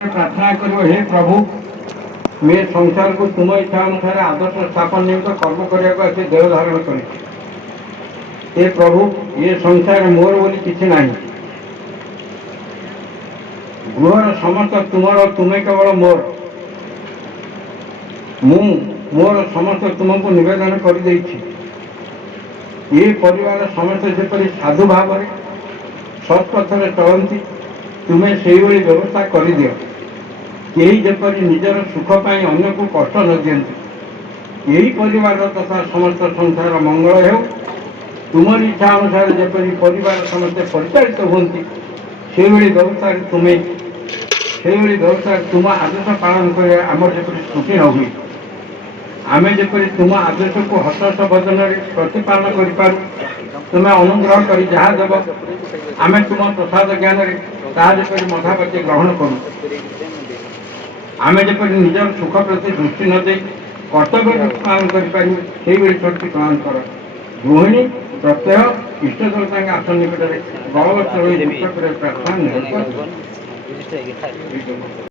प्रार्थना करो, हे प्रभु मैं संसार को तुम इच्छा अनुसार आदर्श स्थापन निमित्त कर्म करने को देह धारण कर। हे प्रभु ये संसार मोर बोली किसी नहीं, गृहर समस्त तुमर, तुम्हें केवल मोर। मु मोर समस्त तुमको निवेदन कर देछि। ये परिवार समस्त जेपरि साधु भाव सत्पथरे चलती तुम्हें से व्यवस्था कर दियो। यही जेपरि निजर सुख पाई अन्य को कष्ट न दियंती। यही परिवार तथा समस्त संसार मंगल हो। तुम इच्छा अनुसार जेपरि परिवार समस्ते परिचालित होती से व्यवस्था तुम्हें से व्यवस्था तुम आदेश पालन कर आमर जेपरि त्रुटि न हुए। आम जेपरि तुम आदेश को हताश भजन प्रतिपालन कर तुम्हें अनुग्रह कर जहाँ देव आम तुम प्रसाद ज्ञान तापरि मधापति ग्रहण करूँ। आम जेपरि निजर सुख प्रति दृष्टि न दे कर्तव्य पालन कर शक्ति प्रदान कर। गृहिणी प्रत्यय इष्ट देवता आसन निकट में बलवत्तर प्रार्थना।